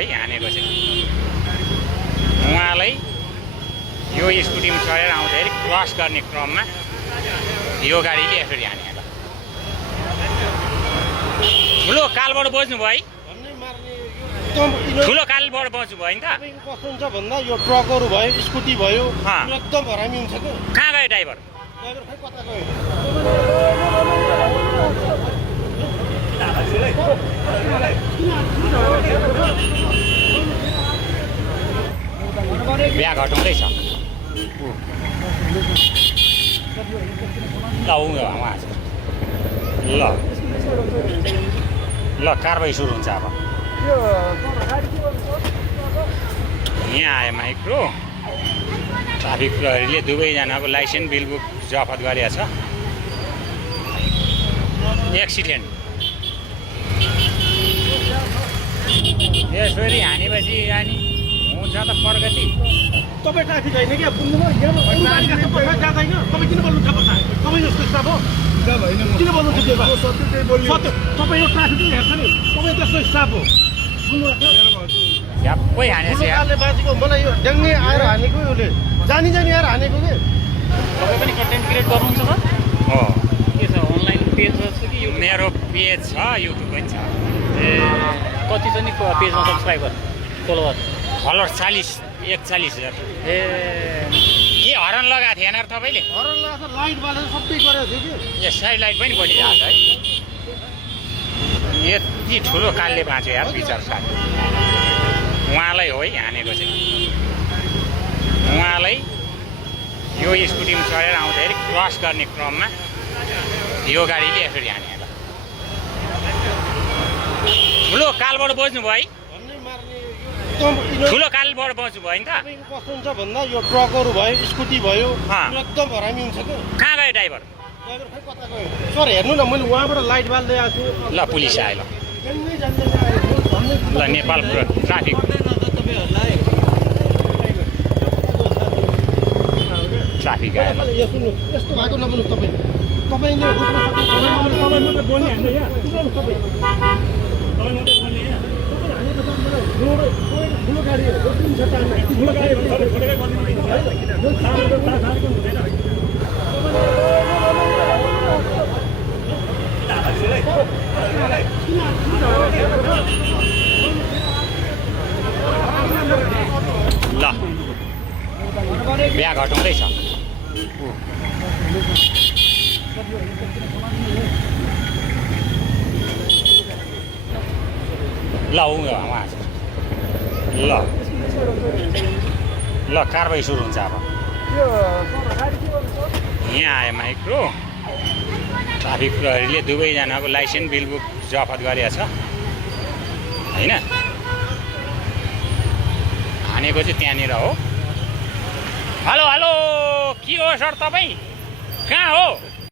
है हानेको चाहिँ। उहाँलाई यो स्कुटीमा चढेर आउँदाखेरि क्रस गर्ने क्रममा यो गाडीले यसरी हानेको। ठुलो कालबाट बज्नु भयो है, ठुलो कालबाट बज्नु भयो नि त। कस्तो हुन्छ भन्दा यो ट्रकहरू भयो, स्कुटी भयो, एकदम हरामी हुन्छ क्या। कहाँ गयो ड्राइभर? ड्राइभर खै कता गयो? बिहा घटाउँदैछ ल उहाँ ल ल कारबाही सुरु हुन्छ अब। यहाँ आयो माइक्रो ट्राफिक प्रहरीले दुवैजनाको लाइसेन्स बिल बुक जफत गरेको छ। एक्सिडेन्ट यसरी हानेपछि अनि हुन्छ त प्रगति। तपाईँ ट्राफिक होइन क्या, बुझ्नुभयो? जाँदैन तपाईँ किन बोल्नु छ? तपाईँ जस्तो स्टाफ हो किन बोल्नु छ? तपाईँ यो ट्राफिक हेर्छ नि, तपाईँ त्यस्तो स्टाफ हो। झ्याप्पै हानेछ यार। बाजेको मलाई यो ड्याङ्गे आएर हानेको, उसले जानी जानी आएर हानेको के। तपाईँ पनि कन्टेन्ट क्रिएट गर्नुहुन्छ त? हो, के छ, अनलाइन पेज छ कि यो? मेरो पेज छ, युट्युब पनि छ। ए कति छ नि पेजमा सब्सक्राइबर फलोवर? फलोवर 41,000। ए के हरन लगाएको थिएन र तपाईँले? हरन लगाएको लाइट बालेर सबै गरेको थियो कि। यसरी लाइट पनि बलिरहेको छ है। यति ठुलो कालले बाँच्यो यार विचार साथी। उहाँलाई हो है हानेको चाहिँ। उहाँलाई यो स्कुटीमा चढेर आउँदाखेरि क्रस गर्ने क्रममा यो गाडीले यसरी हानेको। ठुलो कालबाट बज्नु भयो है, ठुलो कालबाट बज्नु भयो नि त। कस्तो हुन्छ भन्दा यो ट्रकहरू भयो, स्कुटी भयो, एकदम हरामी हुन्छ क्या। कहाँ गयो ड्राइभर? ड्राइभर खै कता गयो? सर हेर्नु न, मैले उहाँबाट लाइट बाल्दै आएको छु। ल पुलिस आयो ल। ड्याङ्गै जान्दैन आएको। ल नेपाल ट्राफिक ट्राफिक आयो ल। यो सुन्नु, यस्तो भएको नबोल्नु तपाईँ। तपाईँले बुझ्न सक्नुहुन्छ, तपाईँ मात्रै बोल्ने होइन यहाँ। सुन्नु तपाईँ, तपाईँ मात्रै बोल्ने यहाँ। ठुलो गाडी हो, ठुलो गाडी ल बिहा घटाउँदैछ। ल उहाँ ल ल कारबाही सुरु हुन्छ अब। यहाँ आयो माइक्रो ट्राफिक प्रहरीले दुवैजनाको लाइसेन्स बिल बुक जफत गरेको छ होइन। हानेको चाहिँ त्यहाँनिर हो। हेलो हेलो, के हो सर तपाईँ कहाँ हो?